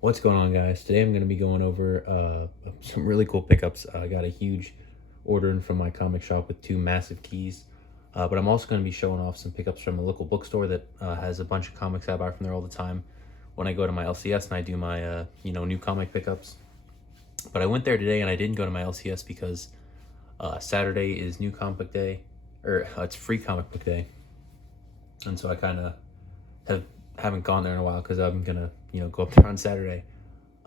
What's going on, guys? Today I'm going to be going over some really cool pickups. I got a huge order in from my comic shop with two massive keys, but I'm also going to be showing off some pickups from a local bookstore that has a bunch of comics I buy from there all the time when I go to my LCS and I do my new comic pickups. But I went there today and I didn't go to my LCS because Saturday is new comic book day, or it's free comic book day, and so I kind of haven't gone there in a while because I'm gonna go up there on Saturday,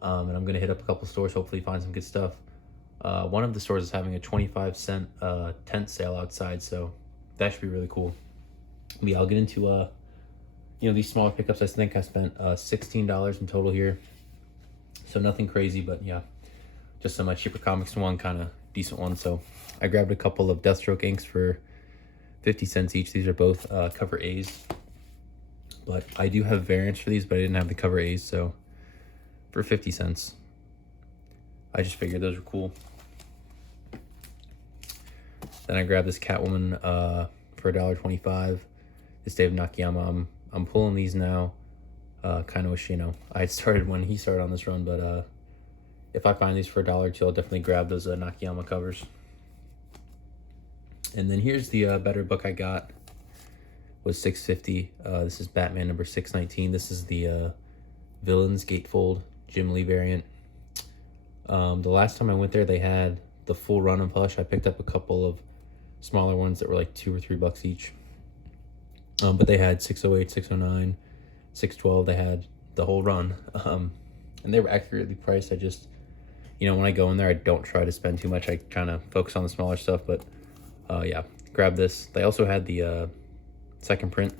and I'm gonna hit up a couple stores, hopefully find some good stuff. One of the stores is having a 25-cent tent sale outside, so that should be really cool. But yeah, I'll get into these smaller pickups. I think I spent $16 in total here, so nothing crazy, but yeah, just some cheaper comics and one kind of decent one. So I grabbed a couple of Deathstroke inks for 50 cents each. These are both cover A's. But I do have variants for these, but I didn't have the cover A's, so for 50 cents. I just figured those were cool. Then I grabbed this Catwoman for $1.25. This Dave Nakayama. I'm pulling these now. Kind of wish, I had started when he started on this run, but if I find these for $1 or $2, I'll definitely grab those Nakayama covers. And then here's the better book I got. Was $6.50. This is Batman number 619. This is the Villains Gatefold Jim Lee variant. The last time I went there, they had the full run of Hush. I picked up a couple of smaller ones that were like $2 or $3 each. But they had 608, 609, 612. They had the whole run. And they were accurately priced. I just, when I go in there, I don't try to spend too much. I kind of focus on the smaller stuff. But yeah, grab this. They also had the second print,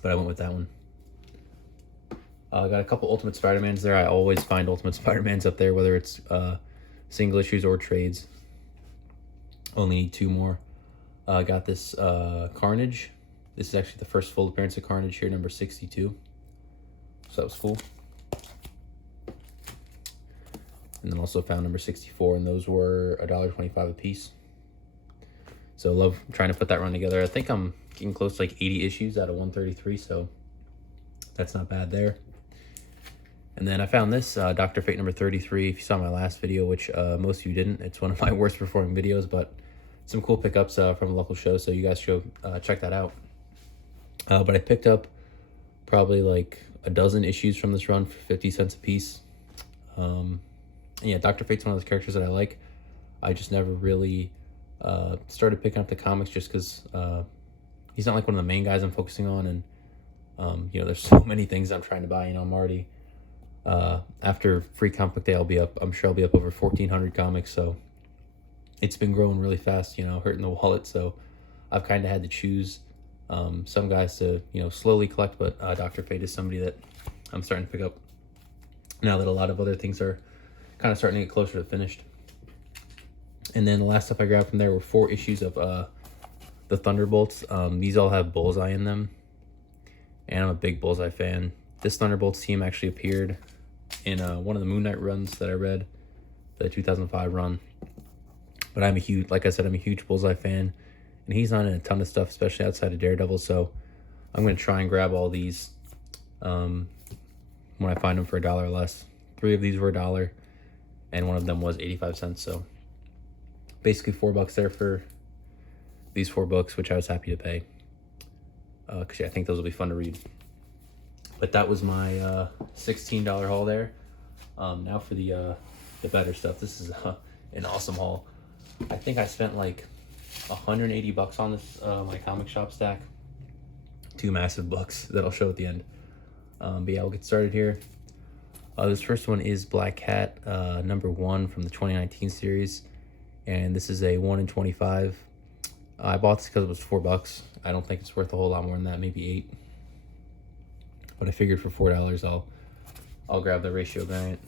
but I went with that one. I got a couple Ultimate Spider-Mans there. I always find Ultimate Spider-Mans up there, whether it's single issues or trades. Only need 2 more. I got this Carnage. This is actually the first full appearance of Carnage here, number 62. So that was cool. And then also found number 64, and those were $1.25 a piece. So love trying to put that run together. I think I'm getting close to like 80 issues out of 133, so that's not bad there. And then I found this Dr. Fate number 33. If you saw my last video, which most of you didn't, it's one of my worst performing videos, but some cool pickups from a local show, so you guys should check that out. But I picked up probably like a dozen issues from this run for 50 cents a piece. Yeah, Dr. Fate's one of those characters that I like. I just never really started picking up the comics just because he's not like one of the main guys I'm focusing on, and there's so many things I'm trying to buy. I'm already after free comic book day, I'm sure I'll be up over 1,400 comics, so it's been growing really fast, hurting the wallet. So I've kind of had to choose some guys to slowly collect, but Dr. Fate is somebody that I'm starting to pick up now that a lot of other things are kind of starting to get closer to finished. And then the last stuff I grabbed from there were 4 issues of the Thunderbolts. These all have Bullseye in them, and I'm a big Bullseye fan. This Thunderbolts team actually appeared in one of the Moon Knight runs that I read, the 2005 run. But I'm a huge Bullseye fan, and he's not in a ton of stuff, especially outside of Daredevil. So I'm going to try and grab all these when I find them for $1 or less. 3 of these were $1, and one of them was 85 cents. So basically $4 there for these 4 books, which I was happy to pay, because I think those will be fun to read. But that was my $16 haul there. Now for the better stuff. This is an awesome haul. I think I spent like $180 on this my comic shop stack. 2 massive books that I'll show at the end. But yeah, we'll get started here. This first one is Black Cat, number 1 from the 2019 series. And this is a 1 in 25. I bought this because it was $4. I don't think it's worth a whole lot more than that, maybe 8. But I figured for $4, I'll grab the ratio variant.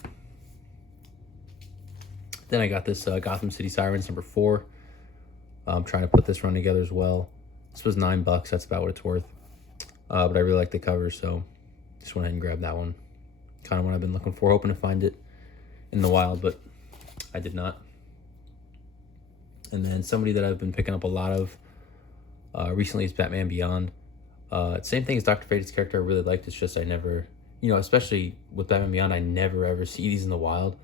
Then I got this Gotham City Sirens number 4. I'm trying to put this run together as well. This was $9. That's about what it's worth. But I really like the cover, so just went ahead and grabbed that one. Kind of what I've been looking for, hoping to find it in the wild, but I did not. And then somebody that I've been picking up a lot of recently is Batman Beyond. Same thing as Dr. Fate's character I really liked. It's just I never you know, especially with Batman Beyond, I never ever see these in the wild.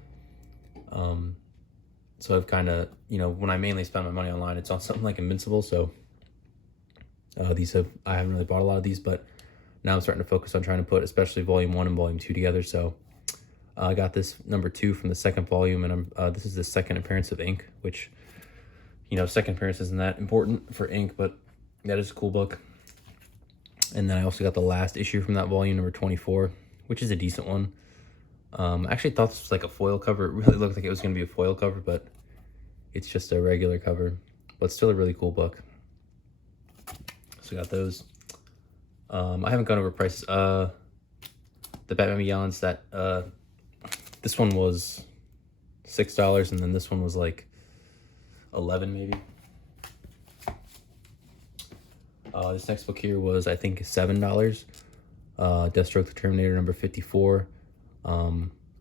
So I've kind of, you know, when I mainly spend my money online, it's on something like Invincible. So I haven't really bought a lot of these, but now I'm starting to focus on trying to put especially volume 1 and volume 2 together. So I got this number 2 from the second volume, and this is the second appearance of Ink, which, you know, second appearance isn't that important for Ink, but that is a cool book. And then I also got the last issue from that volume, number 24, which is a decent one. I actually thought this was like a foil cover. It really looked like it was going to be a foil cover, but it's just a regular cover. But still a really cool book. So I got those. I haven't gone over prices. The Batman Beyonds, that this one was $6, and then this one was like $11 maybe. This next book here was, I think, $7. Deathstroke the Terminator, number 54.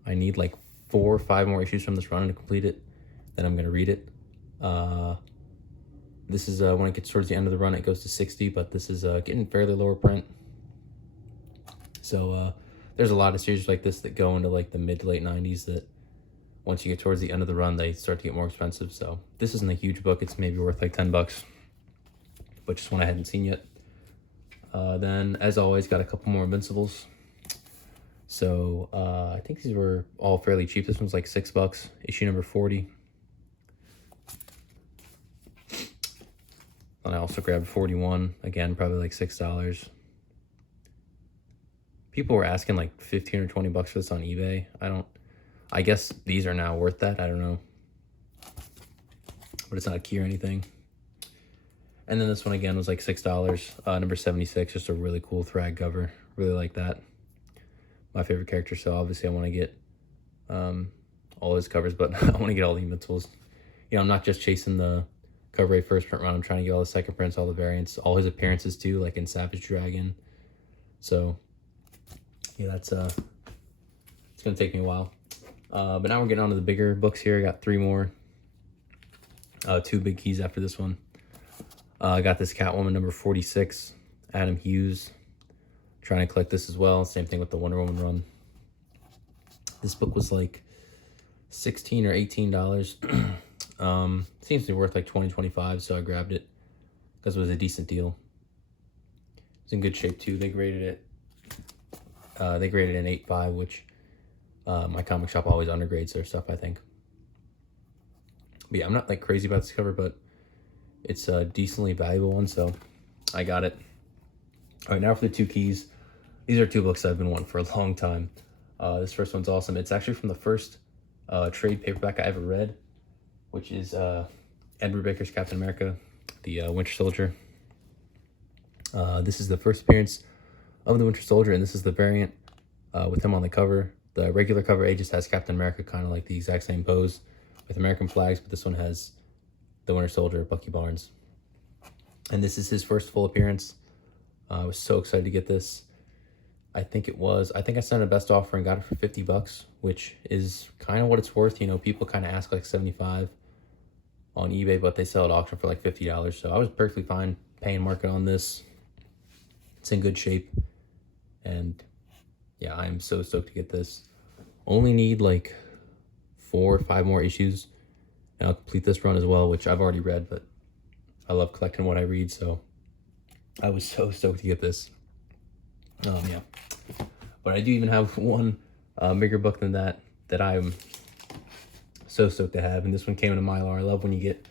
I need like 4 or 5 more issues from this run to complete it. Then I'm gonna read it. This is when it gets towards the end of the run, it goes to 60, but this is getting fairly lower print. So there's a lot of series like this that go into like the mid to late 90s that once you get towards the end of the run, they start to get more expensive. So this isn't a huge book. It's maybe worth like $10, but just one I hadn't seen yet. Then, as always, got a couple more Invincibles. So I think these were all fairly cheap. This one's like $6, issue number 40. And I also grabbed 41, again, probably like $6. People were asking like 15 or 20 bucks for this on eBay. I guess these are now worth that. I don't know. But it's not a key or anything. And then this one again was like $6, number 76, just a really cool Thrag cover. Really like that. My favorite character, so obviously I want to get all his covers, but I want to get all the Invincibles. You know, I'm not just chasing the cover A first print run. I'm trying to get all the second prints, all the variants, all his appearances too, like in Savage Dragon. So yeah, that's it's gonna take me a while. But now we're getting on to the bigger books here. I got 3 more, 2 big keys after this one. I got this Catwoman number 46, Adam Hughes. Trying to collect this as well. Same thing with the Wonder Woman run. This book was like $16 or $18. Seems to be worth like $20, $25, so I grabbed it because it was a decent deal. It's in good shape too. They graded it an 8.5, which my comic shop always undergrades their stuff, I think. But yeah, I'm not like crazy about this cover, but it's a decently valuable one, so I got it. All right, now for the 2 keys. These are 2 books I've been wanting for a long time. This first one's awesome. It's actually from the first trade paperback I ever read, which is Edward Baker's Captain America, the Winter Soldier. This is the first appearance of the Winter Soldier, and this is the variant with him on the cover. The regular cover A just has Captain America, kind of like the exact same pose with American flags, but this one has the Winter Soldier, Bucky Barnes. And this is his first full appearance. I was so excited to get this. I think I sent a best offer and got it for $50, which is kind of what it's worth. You know, people kind of ask like $75 on eBay, but they sell at auction for like $50. So I was perfectly fine paying market on this. It's in good shape. And yeah, I'm so stoked to get this. Only need like 4 or 5 more issues and I'll complete this run as well, which I've already read, but I love collecting what I read, so I was so stoked to get this. Yeah. But I do even have one bigger book than that I'm so stoked to have, and this one came in a Mylar. I love when you get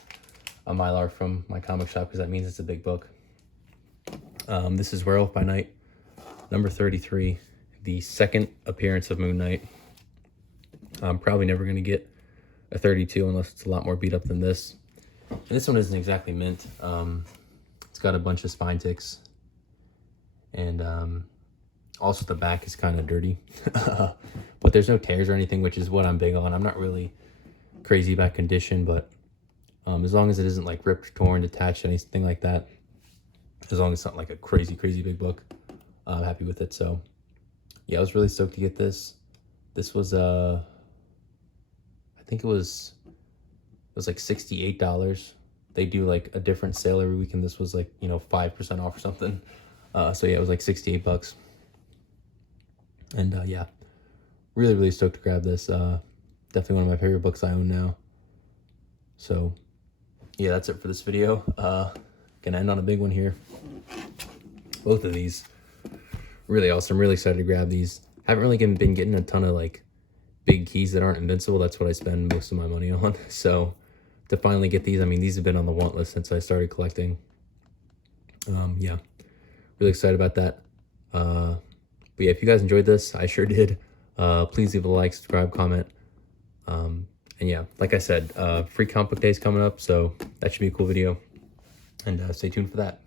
a Mylar from my comic shop because that means it's a big book. This is Werewolf by Night, number 33, the second appearance of Moon Knight. I'm probably never going to get a 32 unless it's a lot more beat up than this. And this one isn't exactly mint. It's got a bunch of spine ticks, and also the back is kind of dirty. But there's no tears or anything, which is what I'm big on. I'm not really crazy about condition, but as long as it isn't like ripped, torn, detached, anything like that, as long as it's not like a crazy big book, I'm happy with it. So yeah, I was really stoked to get this. This was I think it was like $68. They do like a different sale every week, and this was like, 5% off or something. So yeah, it was like $68. And yeah, really stoked to grab this. Definitely one of my favorite books I own now. So yeah, that's it for this video. Gonna end on a big one here. Both of these really awesome. Really excited to grab these. Haven't really been getting a ton of like big keys that aren't invincible. That's what I spend most of my money on. So to finally get these, I mean, these have been on the want list since I started collecting. Yeah, really excited about that. But yeah, if you guys enjoyed this, I sure did. Please leave a like, subscribe, comment. And yeah, like I said, free comic book days coming up, so that should be a cool video. And stay tuned for that.